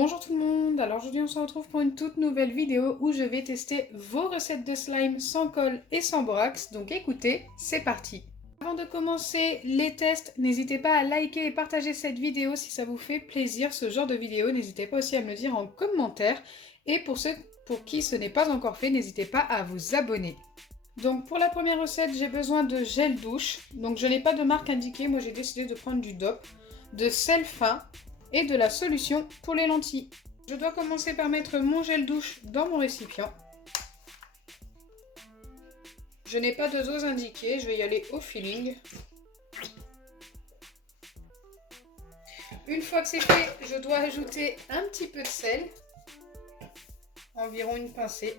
Bonjour tout le monde, alors aujourd'hui on se retrouve pour une toute nouvelle vidéo où je vais tester vos recettes de slime sans colle et sans borax, donc écoutez, c'est parti. Avant de commencer les tests, n'hésitez pas à liker et partager cette vidéo si ça vous fait plaisir ce genre de vidéo, n'hésitez pas aussi à me le dire en commentaire et pour ceux pour qui ce n'est pas encore fait, n'hésitez pas à vous abonner. Donc pour la première recette, j'ai besoin de gel douche, donc je n'ai pas de marque indiquée, moi j'ai décidé de prendre du DOP, de sel fin, et de la solution pour les lentilles. Je dois commencer par mettre mon gel douche dans mon récipient. Je n'ai pas de dose indiquée, je vais y aller au feeling. Une fois que c'est fait, je dois ajouter un petit peu de sel, environ une pincée.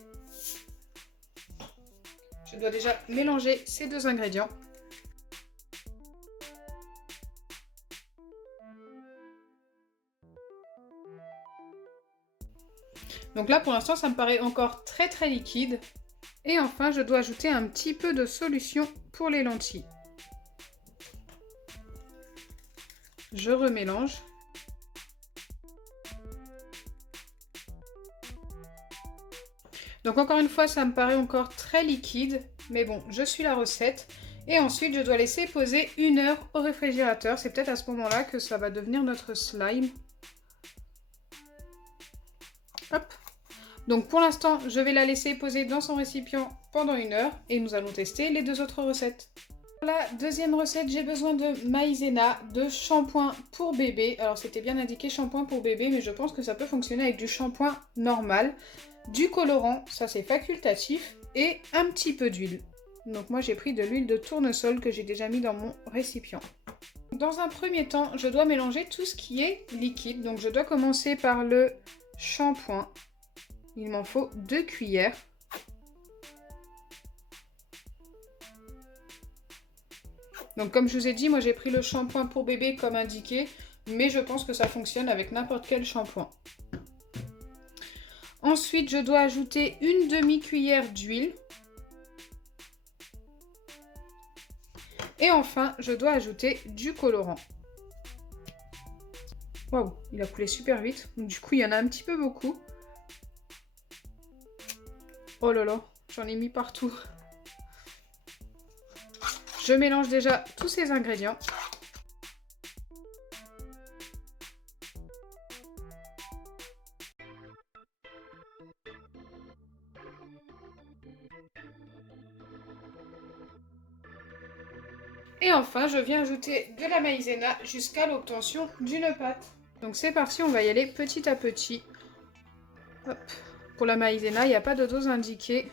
Je dois déjà mélanger ces deux ingrédients. Donc là pour l'instant ça me paraît encore très liquide. Et enfin je dois ajouter un petit peu de solution pour les lentilles. Je remélange. Donc encore une fois ça me paraît encore très liquide. Mais bon, je suis la recette. Et ensuite je dois laisser poser 1 heure au réfrigérateur. C'est peut-être à ce moment-là que ça va devenir notre slime. Hop. Donc pour l'instant, je vais la laisser poser dans son récipient pendant 1 heure et nous allons tester les deux autres recettes. Pour la deuxième recette, j'ai besoin de maïzena, de shampoing pour bébé. Alors c'était bien indiqué shampoing pour bébé, mais je pense que ça peut fonctionner avec du shampoing normal, du colorant, ça c'est facultatif, et un petit peu d'huile. Donc moi j'ai pris de l'huile de tournesol que j'ai déjà mis dans mon récipient. Dans un premier temps, je dois mélanger tout ce qui est liquide. Donc je dois commencer par le shampoing. Il m'en faut 2 cuillères. Donc comme je vous ai dit, moi j'ai pris le shampoing pour bébé comme indiqué, mais je pense que ça fonctionne avec n'importe quel shampoing. Ensuite, je dois ajouter une demi-cuillère d'huile. Et enfin, je dois ajouter du colorant. Waouh, il a coulé super vite. Du coup, il y en a un petit peu beaucoup. Oh là là, j'en ai mis partout. Je mélange déjà tous ces ingrédients. Et enfin, je viens ajouter de la maïzena jusqu'à l'obtention d'une pâte. Donc c'est parti, on va y aller petit à petit. Hop. Pour la maïzena, il n'y a pas de dose indiquée.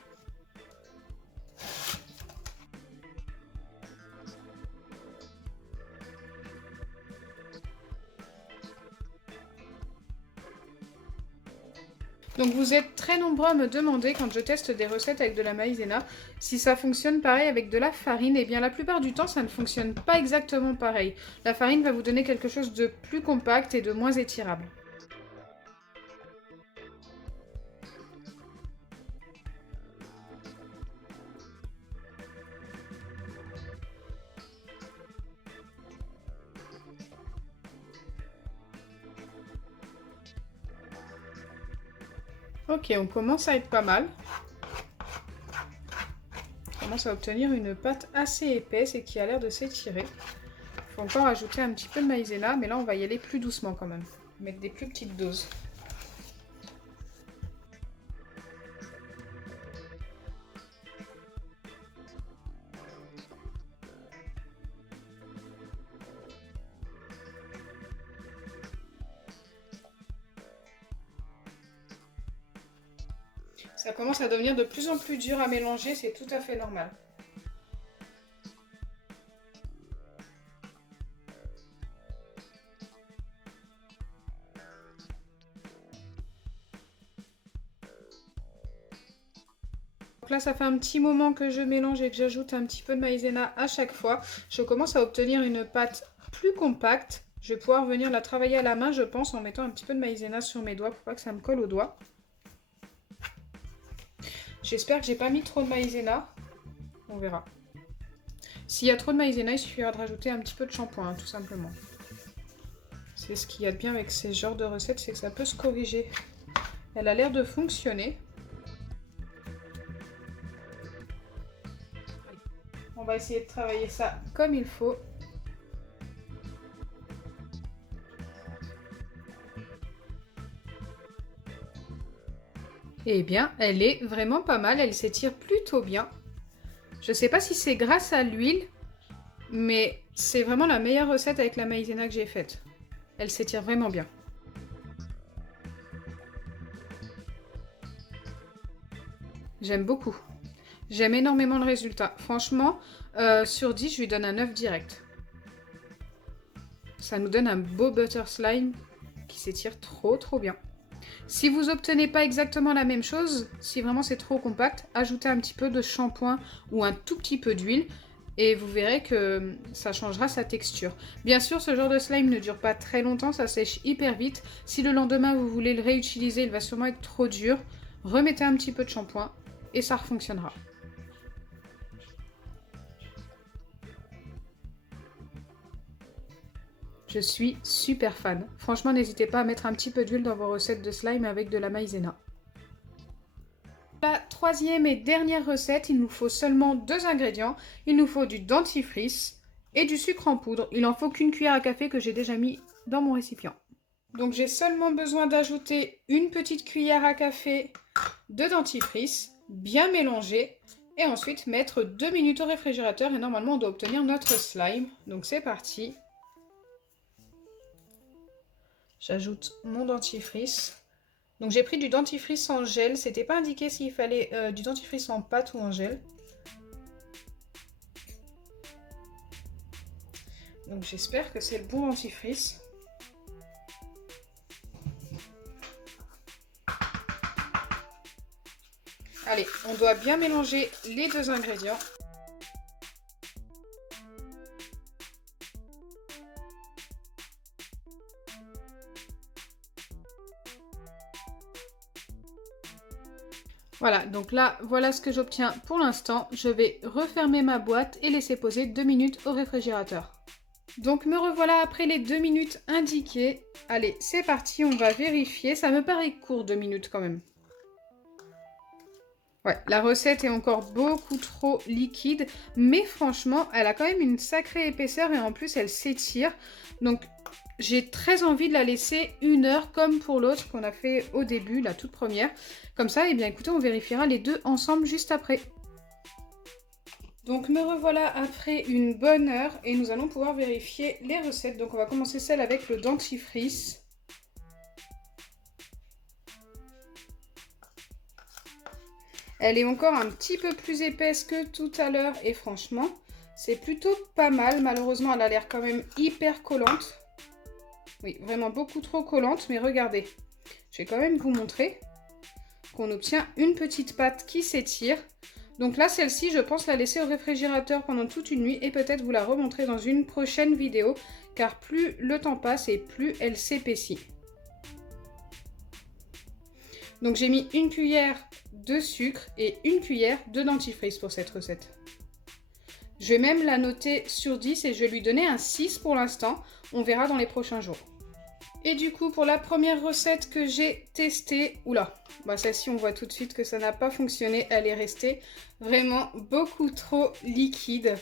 Donc vous êtes très nombreux à me demander quand je teste des recettes avec de la maïzena si ça fonctionne pareil avec de la farine. Et bien la plupart du temps ça ne fonctionne pas exactement pareil. La farine va vous donner quelque chose de plus compact et de moins étirable. Ok, on commence à être pas mal. On commence à obtenir une pâte assez épaisse et qui a l'air de s'étirer. Il faut encore ajouter un petit peu de maïzena, mais là on va y aller plus doucement quand même. Mettre des plus petites doses. Ça commence à devenir de plus en plus dur à mélanger, c'est tout à fait normal. Donc là, ça fait un petit moment que je mélange et que j'ajoute un petit peu de maïzena à chaque fois. Je commence à obtenir une pâte plus compacte. Je vais pouvoir venir la travailler à la main, je pense, en mettant un petit peu de maïzena sur mes doigts pour pas que ça me colle aux doigts. J'espère que j'ai pas mis trop de maïzena. On verra. S'il y a trop de maïzena, il suffira de rajouter un petit peu de shampoing, tout simplement. C'est ce qu'il y a de bien avec ces genres de recettes, c'est que ça peut se corriger. Elle a l'air de fonctionner. On va essayer de travailler ça comme il faut. Eh bien, elle est vraiment pas mal, elle s'étire plutôt bien. Je sais pas si c'est grâce à l'huile, mais c'est vraiment la meilleure recette avec la maïzena que j'ai faite. Elle s'étire vraiment bien. J'aime beaucoup. J'aime énormément le résultat. Franchement, sur 10, je lui donne un 9 direct. Ça nous donne un beau butter slime qui s'étire trop bien. Si vous n'obtenez pas exactement la même chose, si vraiment c'est trop compact, ajoutez un petit peu de shampoing ou un tout petit peu d'huile et vous verrez que ça changera sa texture. Bien sûr, ce genre de slime ne dure pas très longtemps, ça sèche hyper vite. Si le lendemain vous voulez le réutiliser, il va sûrement être trop dur. Remettez un petit peu de shampoing et ça refonctionnera. Je suis super fan. Franchement, n'hésitez pas à mettre un petit peu d'huile dans vos recettes de slime avec de la maïzena. La troisième et dernière recette, il nous faut seulement 2 ingrédients. Il nous faut du dentifrice et du sucre en poudre. Il en faut qu'une cuillère à café que j'ai déjà mis dans mon récipient. Donc j'ai seulement besoin d'ajouter une petite cuillère à café de dentifrice, bien mélanger, et ensuite mettre 2 minutes au réfrigérateur et normalement on doit obtenir notre slime. Donc c'est parti. J'ajoute mon dentifrice. Donc j'ai pris du dentifrice en gel. C'était pas indiqué s'il fallait du dentifrice en pâte ou en gel. Donc j'espère que c'est le bon dentifrice. Allez, on doit bien mélanger les 2 ingrédients. Voilà, donc là, voilà ce que j'obtiens pour l'instant. Je vais refermer ma boîte et laisser poser 2 minutes au réfrigérateur. Donc me revoilà après les 2 minutes indiquées. Allez, c'est parti, on va vérifier. Ça me paraît court 2 minutes quand même. Ouais, la recette est encore beaucoup trop liquide, mais franchement, elle a quand même une sacrée épaisseur et en plus, elle s'étire. Donc, j'ai très envie de la laisser 1 heure comme pour l'autre qu'on a fait au début, la toute première. Comme ça, eh bien écoutez, on vérifiera les deux ensemble juste après. Donc me revoilà après une bonne heure et nous allons pouvoir vérifier les recettes. Donc on va commencer celle avec le dentifrice. Elle est encore un petit peu plus épaisse que tout à l'heure et franchement, c'est plutôt pas mal. Malheureusement, elle a l'air quand même hyper collante. Oui, vraiment beaucoup trop collante, mais regardez. Je vais quand même vous montrer qu'on obtient une petite pâte qui s'étire. Donc là, celle-ci, je pense la laisser au réfrigérateur pendant toute une nuit et peut-être vous la remontrer dans une prochaine vidéo, car plus le temps passe et plus elle s'épaissit. Donc j'ai mis 1 cuillère de sucre et 1 cuillère de dentifrice pour cette recette. Je vais même la noter sur 10 et je vais lui donner un 6 pour l'instant. On verra dans les prochains jours. Et du coup, pour la première recette que j'ai testée, oula, bah celle-ci on voit tout de suite que ça n'a pas fonctionné. Elle est restée vraiment beaucoup trop liquide.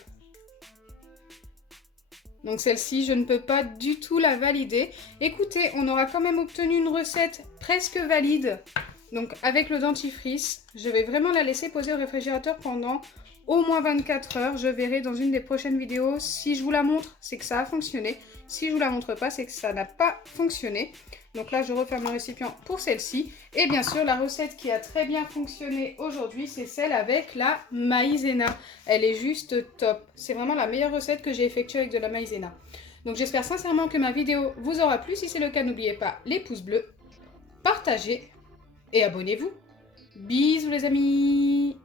Donc celle-ci, je ne peux pas du tout la valider. Écoutez, on aura quand même obtenu une recette presque valide. Donc avec le dentifrice, je vais vraiment la laisser poser au réfrigérateur pendant au moins 24 heures. Je verrai dans une des prochaines vidéos. Si je vous la montre, c'est que ça a fonctionné. Si je vous la montre pas, c'est que ça n'a pas fonctionné. Donc là, je referme le récipient pour celle-ci. Et bien sûr, la recette qui a très bien fonctionné aujourd'hui, c'est celle avec la maïzena. Elle est juste top. C'est vraiment la meilleure recette que j'ai effectuée avec de la maïzena. Donc j'espère sincèrement que ma vidéo vous aura plu. Si c'est le cas, n'oubliez pas les pouces bleus, partagez et abonnez-vous. Bisous les amis!